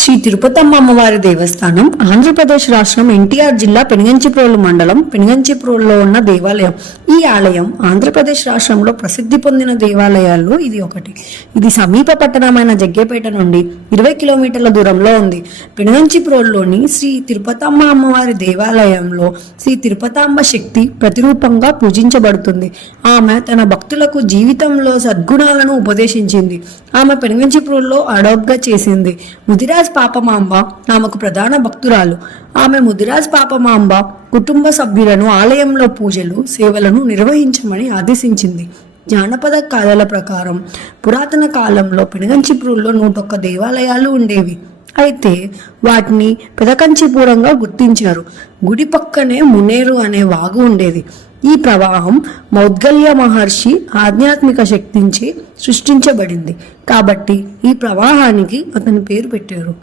శ్రీ తిరుపతమ్మ అమ్మవారి దేవస్థానం ఆంధ్రప్రదేశ్ రాష్ట్రం ఎన్టీఆర్ జిల్లా పెనుగంచిప్రోలు మండలం పెనుగంచిప్రోలులో ఉన్న దేవాలయం. ఈ ఆలయం ఆంధ్రప్రదేశ్ రాష్ట్రంలో ప్రసిద్ధి పొందిన దేవాలయాల్లో ఇది ఒకటి. ఇది సమీప పట్టణమైన జగ్గేపేట నుండి 20 కిలోమీటర్ల దూరంలో ఉంది. పెనుగంచిప్రోలులోని శ్రీ తిరుపతమ్మ అమ్మవారి దేవాలయంలో శ్రీ తిరుపతాంబ శక్తి ప్రతిరూపంగా పూజించబడుతుంది. ఆమె తన భక్తులకు జీవితంలో సద్గుణాలను ఉపదేశించింది. ఆమె పెనుగంచిప్రోలులో అడోగ్గా చేసింది. ముదిరాజ్ పాపమాంబ ఆమెకు ప్రధాన భక్తురాలు. ఆమె ముదిరాజ్ పాపమాంబ కుటుంబ సభ్యులను ఆలయంలో పూజలు సేవలను నిర్వహించమని ఆదేశించింది. జానపద కథల ప్రకారం పురాతన కాలంలో పెనుగంచిప్రోలులో 101 దేవాలయాలు ఉండేవి. అయితే వాటిని పెదకంచిపురంగా గుర్తించారు. గుడి పక్కనే మునేరు అనే వాగు ఉండేది. ఈ ప్రవాహం మౌద్గల్య మహర్షి ఆధ్యాత్మిక శక్తించి సృష్టించబడింది కాబట్టి ఈ ప్రవాహానికి అతని పేరు పెట్టారు.